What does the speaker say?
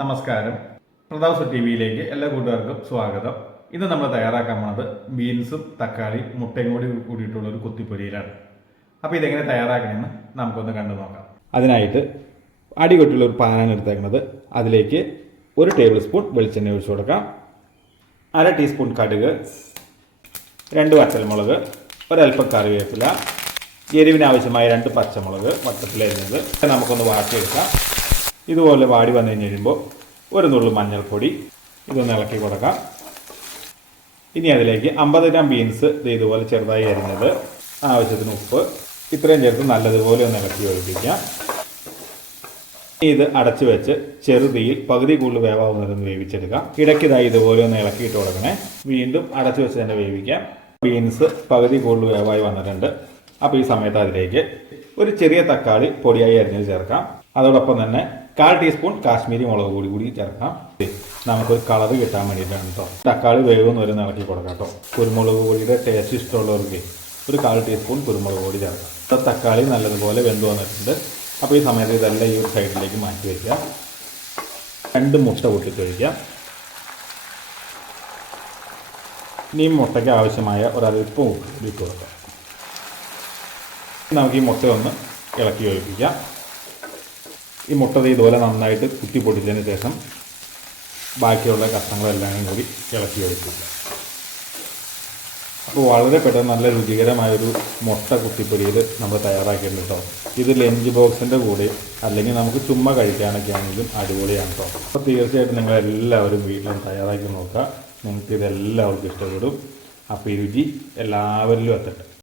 നമസ്കാരം. പ്രതാപ് ടി വിയിലേക്ക് എല്ലാ കൂട്ടുകാർക്കും സ്വാഗതം. ഇന്ന് നമ്മൾ തയ്യാറാക്കാൻ പോണത് ബീൻസും തക്കാളിയും മുട്ടയും കൂടി കൂടിയിട്ടുള്ള ഒരു കുത്തിപ്പൊരിയിലാണ്. അപ്പോൾ ഇതെങ്ങനെ തയ്യാറാക്കണമെന്ന് നമുക്കൊന്ന് കണ്ടു നോക്കാം. അതിനായിട്ട് അടികൊട്ടുള്ള ഒരു പാനാണ് എടുത്തേക്കുന്നത് അതിലേക്ക് ഒരു ടേബിൾ സ്പൂൺ വെളിച്ചെണ്ണ ഒഴിച്ചു കൊടുക്കാം. അര ടീസ്പൂൺ കടുക് രണ്ട് വറ്റൽമുളക് ഒരൽപ്പം കറിവേപ്പില എരിവിനാവശ്യമായ രണ്ട് പച്ചമുളക് വട്ടത്തിലരിഞ്ഞത്. നമുക്കൊന്ന് വാട്ടിയെടുക്കാം. ഇതുപോലെ വാടി വന്നു കഴിഞ്ഞ് കഴിയുമ്പോൾ ഒരു നുള്ളു മഞ്ഞൾപ്പൊടി ഇതൊന്ന് ഇളക്കി കൊടുക്കാം. ഇനി അതിലേക്ക് അമ്പത് ഗ്രാം ബീൻസ് ഇതുപോലെ ചെറുതായി അരിഞ്ഞത് ആവശ്യത്തിന് ഉപ്പ്. ഇത്രയും ചേർത്ത് നല്ലതുപോലെ ഒന്ന് ഇളക്കി ഒഴിപ്പിക്കാം ഇത് അടച്ചു വെച്ച് ചെറുതീയിൽ പകുതി കൂടുതൽ വേവാവുന്നതൊന്ന് വേവിച്ചെടുക്കാം. ഇടയ്ക്കിതായി ഇതുപോലെ ഒന്ന് ഇളക്കിയിട്ട് കൊടുക്കണേ. വീണ്ടും അടച്ചു വെച്ച് തന്നെ വേവിക്കാം. ബീൻസ് പകുതി കൂടുതൽ വേവായി വന്നിട്ടുണ്ട്. അപ്പോൾ ഈ സമയത്ത് അതിലേക്ക് ഒരു ചെറിയ തക്കാളി പൊടിയായി അരിഞ്ഞത് ചേർക്കാം. അതോടൊപ്പം തന്നെ കാൽ ടീസ്പൂൺ കാശ്മീരി മുളക് പൊടി കൂടി ചേർക്കാം. നമുക്കൊരു കളർ കിട്ടാൻ വേണ്ടിയിട്ടാണ് കേട്ടോ തക്കാളി വേവെന്ന് വരെ ഇളക്കി കൊടുക്കാം കേട്ടോ കുരുമുളക് പൊടിയുടെ ടേസ്റ്റ് ഇഷ്ടമുള്ളവർക്ക് ഒരു കാൽ ടീസ്പൂൺ കുരുമുളക് പൊടി ചേർക്കാം. ഇപ്പോൾ തക്കാളി നല്ലതുപോലെ വെന്ത് വന്നിട്ടുണ്ട്. അപ്പോൾ ഈ സമയത്ത് ഇതെല്ലാം ഈ ഒരു സൈഡിലേക്ക് മാറ്റി വയ്ക്കാം രണ്ട് മുട്ട പൊട്ടിച്ചൊഴിക്കാം ഇനി മുട്ടയ്ക്ക് ആവശ്യമായ ഒരൽപ്പം ഉപ്പ് ഇട്ട് കൊടുക്കാം നമുക്ക് ഈ മുട്ട ഒന്ന് ഇളക്കി ഒഴിപ്പിക്കാം. ഈ മുട്ട ഇതുപോലെ നന്നായിട്ട് കുത്തി പൊട്ടിച്ചതിന് ശേഷം ബാക്കിയുള്ള കഷ്ണങ്ങളെല്ലാം കൂടി ഇളക്കി എടുക്കുക അപ്പോൾ വളരെ പെട്ടെന്ന് നല്ല രുചികരമായൊരു മുട്ട കുത്തിപ്പൊരിയിൽ നമ്മൾ തയ്യാറാക്കിയിട്ടുണ്ട് കേട്ടോ. ഇത് ലഞ്ച് ബോക്സിന്റെ കൂടെ അല്ലെങ്കിൽ നമുക്ക് ചുമ്മാ കഴിക്കാനൊക്കെ ആണെങ്കിലും അടിപൊളിയാണ് കേട്ടോ. അപ്പോൾ തീർച്ചയായിട്ടും നിങ്ങളെല്ലാവരും വീട്ടിലും തയ്യാറാക്കി നോക്കുക. നിങ്ങൾക്ക് ഇതെല്ലാവർക്കും ഇഷ്ടപ്പെടും. അപ്പോൾ ഈ രുചി എല്ലാവരിലും എത്തട്ടെ.